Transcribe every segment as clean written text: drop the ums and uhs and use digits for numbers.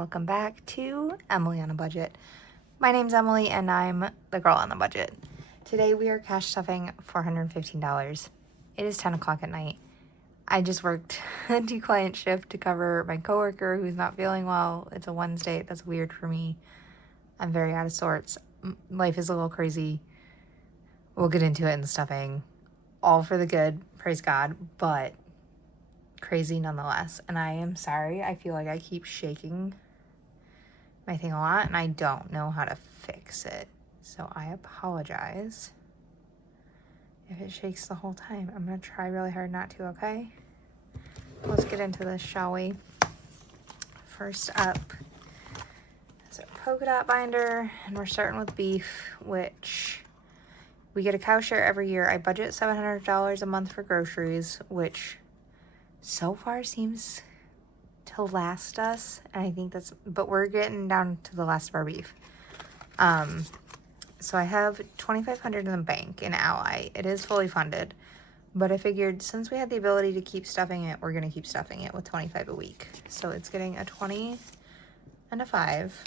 welcome back to Emily on a Budget. My name's Emily and I'm the girl on the budget. Today we are cash stuffing $415. It is 10 o'clock at night. I just worked a 2-client shift to cover my coworker who's not feeling well. It's a Wednesday. That's weird for me. I'm very out of sorts. Life is a little crazy. We'll get into it in the stuffing. All for the good, praise God, but crazy nonetheless. And I am sorry. I feel like I keep shaking my thing a lot and I don't know how to fix it. So I apologize if it shakes the whole time. I'm going to try really hard not to, okay? Let's get into this, shall we? First up is our polka dot binder, and we're starting with beef, which we get a cow share every year. I budget $700 a month for groceries, which so far seems to last us. And I think but we're getting down to the last of our beef. So I have $2,500 in the bank in Ally. It is fully funded, but I figured since we had the ability to keep stuffing it, we're going to keep stuffing it with $25 a week. So it's getting a 20 and a 5,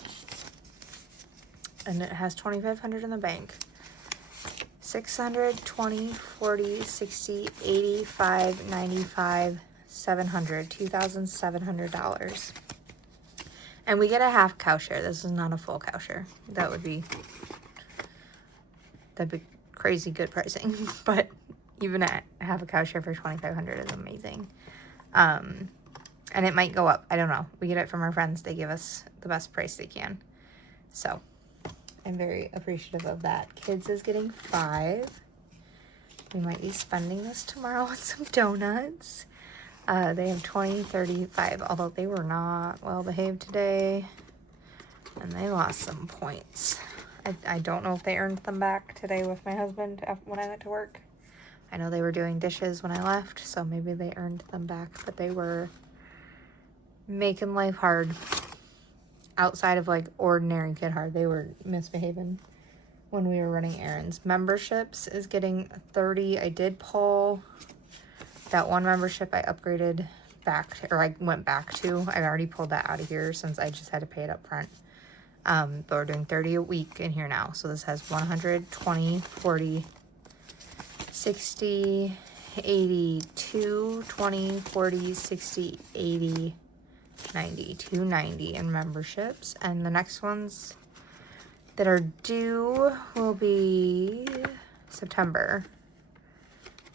and it has $2,500 in the bank. 600, 20, 40, 60, 85, 95, 700, $2,700. And we get a half cow share. This is not a full cow share. That'd be crazy good pricing. But even at half a cow share for $2,500 is amazing. And it might go up. I don't know. We get it from our friends. They give us the best price they can. So I'm very appreciative of that. Kids is getting 5. We might be spending this tomorrow on some donuts. They have 20, 35, although they were not well behaved today, and they lost some points. I don't know if they earned them back today with my husband when I went to work. I know they were doing dishes when I left, so maybe they earned them back, but they were making life hard. Outside of like ordinary kid hard, they were misbehaving when we were running errands. Memberships is getting 30. I did pull that one membership I upgraded back to, or I went back to. I already pulled that out of here since I just had to pay it up front. But we're doing 30 a week in here now. So this has 100, 20, 40, 60, 80, 2, 20, 40, 60, 80, 90, 290 in memberships. And the next ones that are due will be September.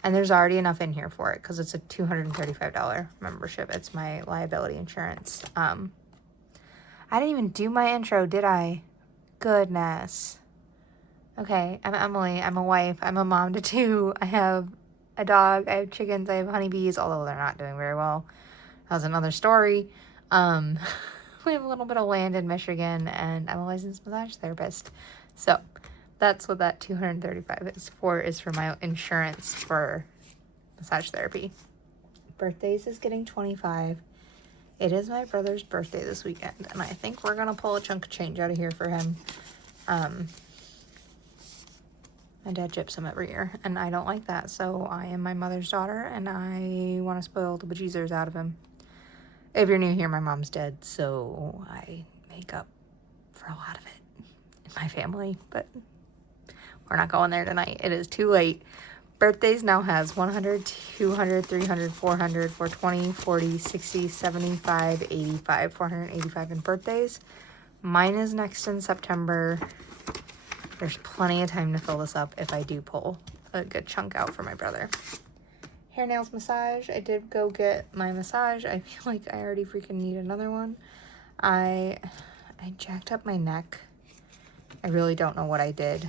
And there's already enough in here for it because it's a $235 membership. It's my liability insurance. I didn't even do my intro, did I? Goodness. Okay, I'm Emily. I'm a wife. I'm a mom to 2. I have a dog. I have chickens. I have honeybees, although they're not doing very well. That was another story. We have a little bit of land in Michigan, and I'm a licensed massage therapist. So that's what that $235 is for my insurance for massage therapy. Birthdays is getting 25. It is my brother's birthday this weekend, and I think we're gonna pull a chunk of change out of here for him. My dad gyps him every year, and I don't like that, so I am my mother's daughter, and I want to spoil the bejeezers out of him. If you're new here, my mom's dead, so I make up for a lot of it in my family, but we're not going there tonight. It is too late. Birthdays now has 100, 200, 300, 400, 420, 40, 60, 75, 85, 485 in birthdays. Mine is next in September. There's plenty of time to fill this up if I do pull a good chunk out for my brother. Hair, nails, massage. I did go get my massage. I feel like I already freaking need another one. I jacked up my neck. I really don't know what I did.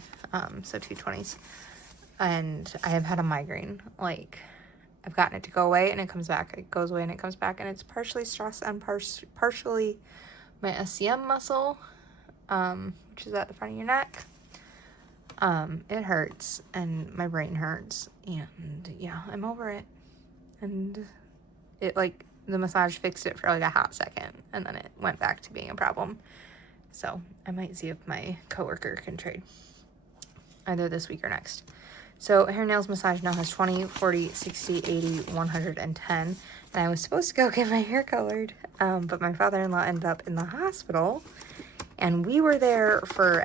So 220s. And I have had a migraine. Like, I've gotten it to go away and it comes back. It goes away and it comes back. And it's partially stress and partially my SCM muscle, which is at the front of your neck. It hurts and my brain hurts. And yeah, I'm over it. And it, like, the massage fixed it for like a hot second. And then it went back to being a problem. So I might see if my coworker can trade either this week or next. So hair, nails, massage now has 20, 40, 60, 80, 110. And I was supposed to go get my hair colored, but my father-in-law ended up in the hospital. And we were there for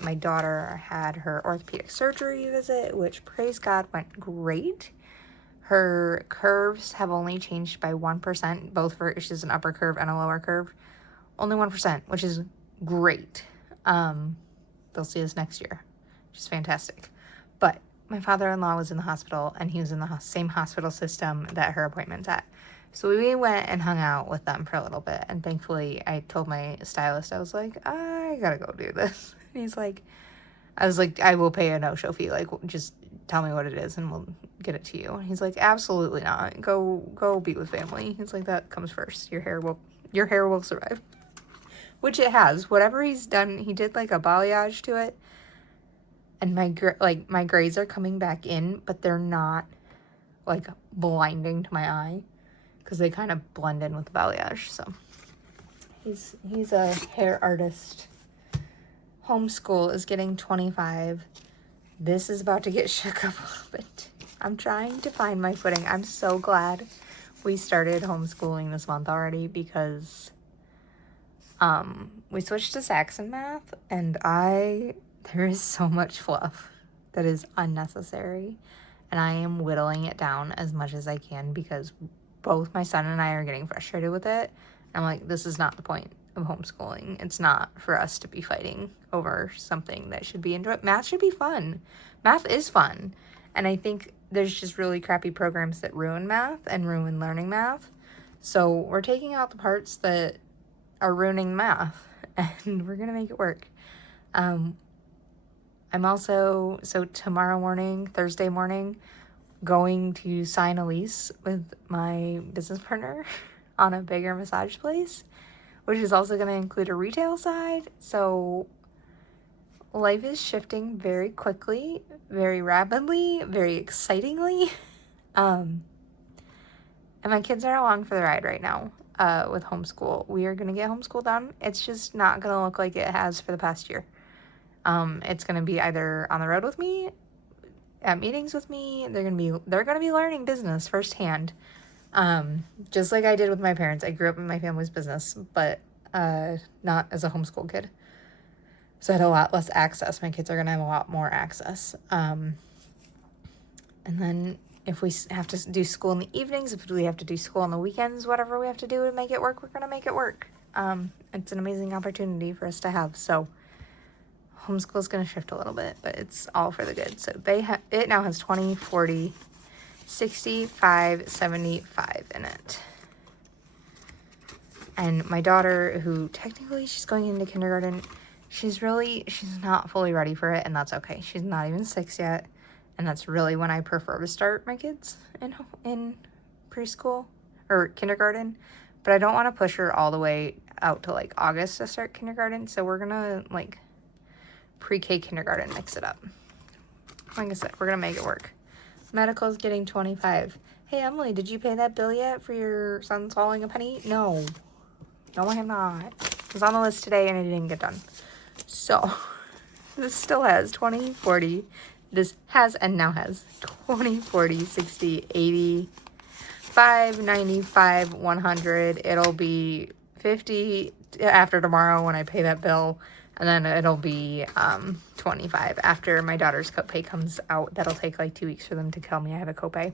my daughter had her orthopedic surgery visit, which, praise God, went great. Her curves have only changed by 1%, both for, she's an upper curve and a lower curve. Only 1%, which is great. They'll see us next year, which is fantastic. But my father-in-law was in the hospital, and he was in the same hospital system that her appointment's at. So we went and hung out with them for a little bit, and thankfully I told my stylist, I was like, I gotta go do this. And he's like, I was like, I will pay a no-show fee, like, just tell me what it is and we'll get it to you. And he's like, absolutely not. Go be with family. He's like, that comes first. Your hair will survive. Which it has. Whatever he's done, he did like a balayage to it. And my grays are coming back in, but they're not like blinding to my eye because they kind of blend in with the balayage. So he's a hair artist. Homeschool is getting 25. This is about to get shook up a little bit. I'm trying to find my footing. I'm so glad we started homeschooling this month already because we switched to Saxon math, and there is so much fluff that is unnecessary, and I am whittling it down as much as I can because both my son and I are getting frustrated with it. I'm like, this is not the point of homeschooling. It's not for us to be fighting over something that should be enjoyed. Math should be fun. Math is fun. And I think there's just really crappy programs that ruin math and ruin learning math. So we're taking out the parts that are ruining math and we're going to make it work. I'm also, so tomorrow morning, Thursday morning, going to sign a lease with my business partner on a bigger massage place, which is also going to include a retail side. So life is shifting very quickly, very rapidly, very excitingly. And my kids are along for the ride right now with homeschool. We are going to get homeschool done. It's just not going to look like it has for the past year. It's going to be either on the road with me, at meetings with me. They're going to be learning business firsthand. Just like I did with my parents. I grew up in my family's business, but not as a homeschool kid. So I had a lot less access. My kids are going to have a lot more access. And then if we have to do school in the evenings, if we have to do school on the weekends, whatever we have to do to make it work, we're going to make it work. It's an amazing opportunity for us to have. So homeschool is going to shift a little bit, but it's all for the good. So it now has 20, 40, 65, 75 in it. And my daughter, who technically she's going into kindergarten, she's not fully ready for it, and that's okay. She's not even 6 yet, and that's really when I prefer to start my kids in preschool or kindergarten. But I don't want to push her all the way out to like August to start kindergarten, so we're gonna like pre-K kindergarten mix it up. Like I said, we're gonna make it work. Medical's getting 25. Hey Emily, did you pay that bill yet for your son swallowing a penny? No, I have not. It was on the list today and it didn't get done. So this still has 20, 40. This has and now has 20, 40, 60, 80, 5, 95, 100. It'll be 50 after tomorrow when I pay that bill. And then it'll be 25 after my daughter's copay comes out. That'll take like 2 weeks for them to tell me I have a copay.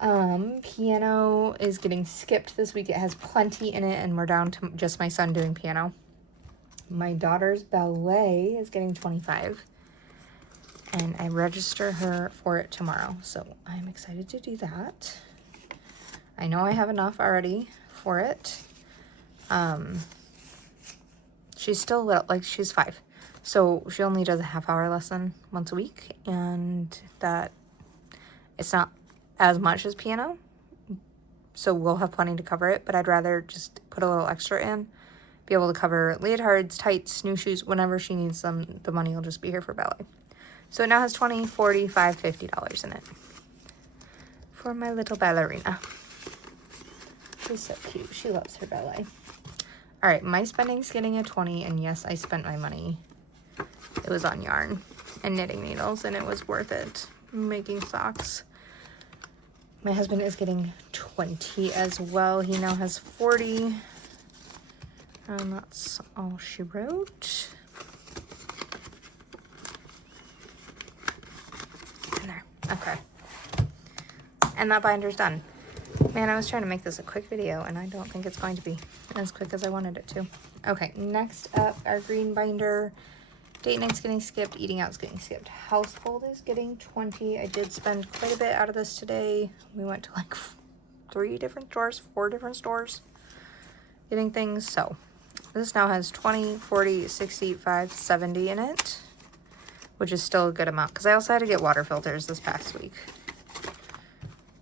Piano is getting skipped this week. It has plenty in it, and we're down to just my son doing piano. My daughter's ballet is getting 25. And I register her for it tomorrow. So I'm excited to do that. I know I have enough already for it. She's still little, like she's 5. So she only does a half-hour lesson once a week, and that it's not as much as piano. So we'll have plenty to cover it, but I'd rather just put a little extra in, be able to cover leotards, tights, new shoes, whenever she needs them. The money will just be here for ballet. So it now has $20, $40, $5, $50 in it for my little ballerina. She's so cute. She loves her ballet. All right, my spending's getting a 20, and yes, I spent my money. It was on yarn and knitting needles, and it was worth it. Making socks. My husband is getting 20 as well. He now has 40. And that's all she wrote. In there. Okay. And that binder's done. Man, I was trying to make this a quick video, and I don't think it's going to be as quick as I wanted it to. Okay, next up, our green binder. Date night's getting skipped. Eating out's getting skipped. Household is getting 20. I did spend quite a bit out of this today. We went to like 4 different stores getting things. So this now has 20, 40, 65, 70 in it, which is still a good amount because I also had to get water filters this past week.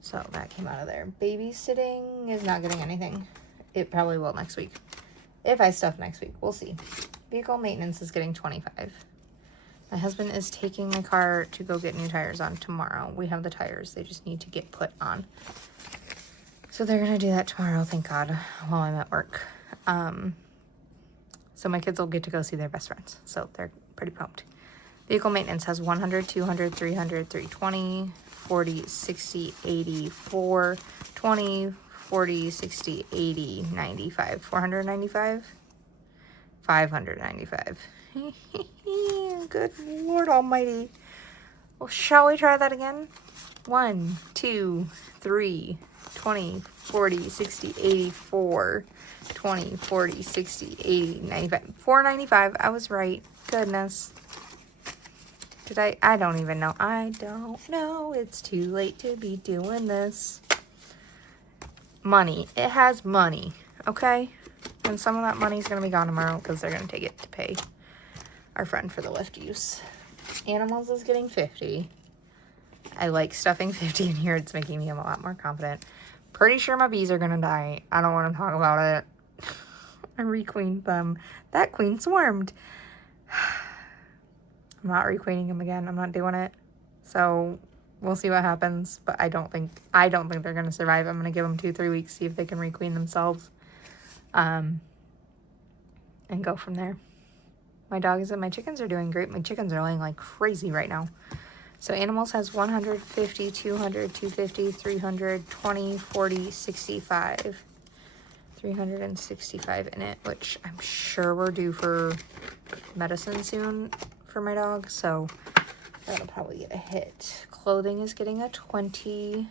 So that came out of there. Babysitting is not getting anything. It probably will next week. If I stuff next week, we'll see. Vehicle maintenance is getting 25. My husband is taking my car to go get new tires on tomorrow. We have the tires. They just need to get put on. So they're going to do that tomorrow, thank God, while I'm at work. So my kids will get to go see their best friends. So they're pretty pumped. Vehicle maintenance has 100, 200, 300, 320, 40, 60, 80, 4, 20, 40, 60, 80, 95, 495, 595. Good Lord Almighty. Well, shall we try that again? 1, 2, 3, 20, 40, 60, 84, 20, 40, 60, 80, 95, 495. I was right. Goodness. Did I don't even know. I don't know. It's too late to be doing this. Money. It has money. Okay? And some of that money is going to be gone tomorrow because they're going to take it to pay our friend for the lift use. Animals is getting 50. I like stuffing 50 in here. It's making me a lot more confident. Pretty sure my bees are going to die. I don't want to talk about it. I requeened them. That queen swarmed. I'm not requeening them again. I'm not doing it. So we'll see what happens. But I don't think they're going to survive. I'm going to give them 2-3 weeks, see if they can requeen themselves. And go from there. My dogs and my chickens are doing great. My chickens are laying like crazy right now. So animals has 100, 50, 200, 250, 300, 20, 40, 65. 365 in it, which I'm sure we're due for medicine soon for my dog, so that'll probably get a hit. Clothing is getting a 20.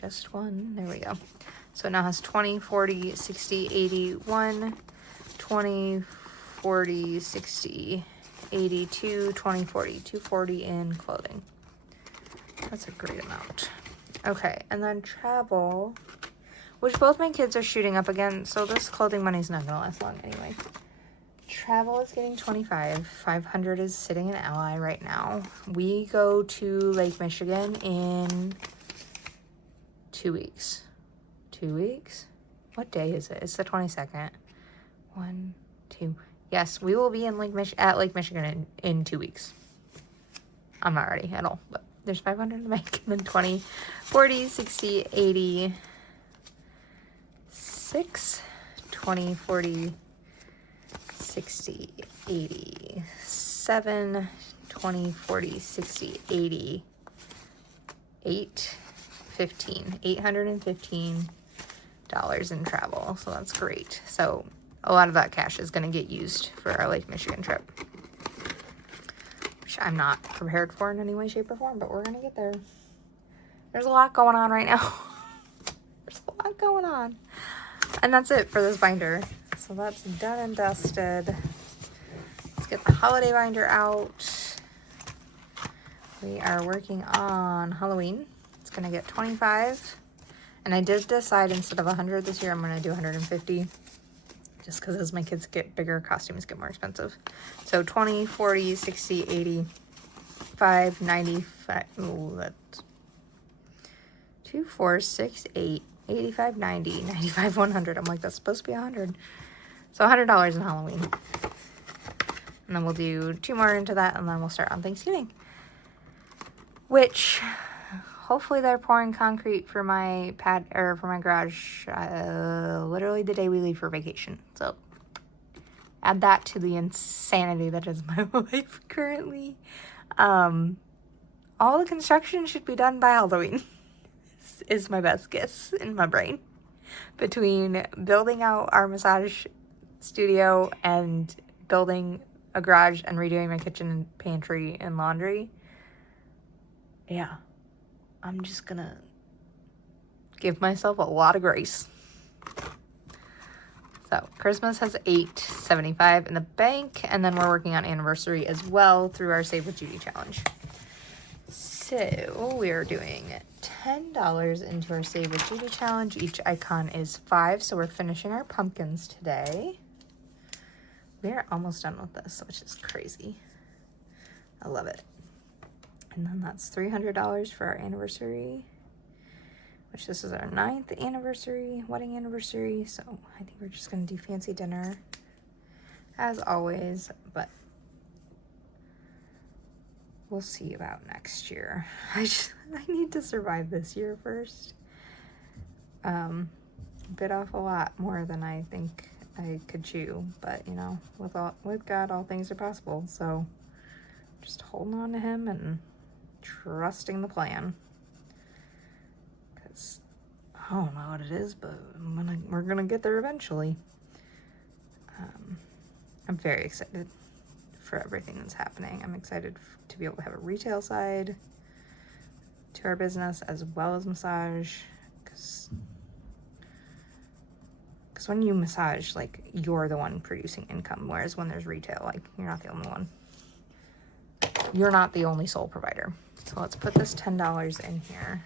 Just one. There we go. So it now has 20, 40, 60, 80, 1, 20, 40, 60, 82, 20, 40, 240 in clothing. That's a great amount. Okay, and then travel, which both my kids are shooting up again, so this clothing money's not gonna last long anyway. Travel is getting 25. 500 is sitting in Ally right now. We go to Lake Michigan in 2 weeks. 2 weeks? What day is it? It's the 22nd. 1, 2. Yes, we will be in at Lake Michigan in 2 weeks. I'm not ready at all, but there's 500 to make. And then 20, 40, 60, 80, 6, 20, 40, 60, 80, 7, 20, 40, 60, 80, 8, 15, $815 in travel. So that's great. So a lot of that cash is going to get used for our Lake Michigan trip, which I'm not prepared for in any way, shape, or form, but we're going to get there. There's a lot going on right now. There's a lot going on. And that's it for this binder. So that's done and dusted. Let's get the holiday binder out. We are working on Halloween. It's going to get 25. And I did decide instead of 100 this year, I'm going to do 150. Just because as my kids get bigger, costumes get more expensive. So 20, 40, 60, 80, 5, 95. Oh, that's 2, 4, 6, 8, 85, 90, 95, 100. I'm like, that's supposed to be 100. So $100 in Halloween. And then we'll do 2 more into that, and then we'll start on Thanksgiving. Which, hopefully they're pouring concrete for my pad, or for my garage, literally the day we leave for vacation. So, add that to the insanity that is my life currently. All the construction should be done by Halloween. is my best guess in my brain. Between building out our massage studio and building a garage and redoing my kitchen and pantry and laundry. Yeah, I'm just gonna give myself a lot of grace. So Christmas has $8.75 in the bank, and then we're working on anniversary as well through our Save with Judy challenge. So we are doing $10 into our Save with Judy challenge. Each icon is 5, so we're finishing our pumpkins today. We're almost done with this, which is crazy. I love it. And then that's $300 for our anniversary, which this is our 9th anniversary, wedding anniversary. So I think we're just gonna do fancy dinner as always, but we'll see about next year. I need to survive this year first. Bit off a lot more than I think I could chew, but you know, with God, all things are possible. So just holding on to him and trusting the plan. Cause I don't know what it is, but we're gonna get there eventually. I'm very excited for everything that's happening. I'm excited to be able to have a retail side to our business as well as massage, because when you massage, like, you're the one producing income, whereas when there's retail, like, you're not the only one. You're not the only sole provider. So let's put this $10 in here.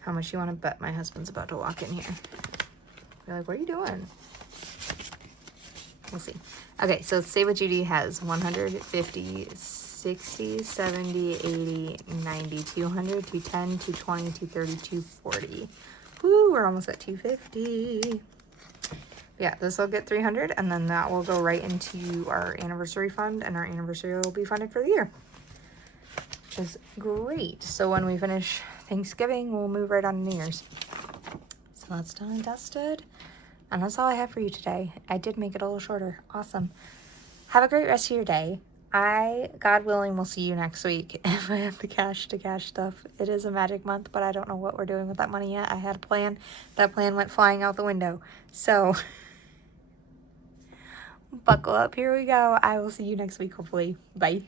How much you want to bet my husband's about to walk in here? You're like, what are you doing? We'll see. Okay, so Save with Judy has 150, 60, 70, 80, 90, 200, 210, 220, 230, 240. Woo, we're almost at 250. Yeah, this will get 300, and then that will go right into our anniversary fund, and our anniversary will be funded for the year, which is great. So when we finish Thanksgiving, we'll move right on to New Year's. So that's done and dusted. And that's all I have for you today. I did make it a little shorter. Awesome. Have a great rest of your day. God willing, will see you next week if I have the cash to cash stuff. It is a magic month, but I don't know what we're doing with that money yet. I had a plan. That plan went flying out the window. So buckle up. Here we go. I will see you next week, hopefully. Bye.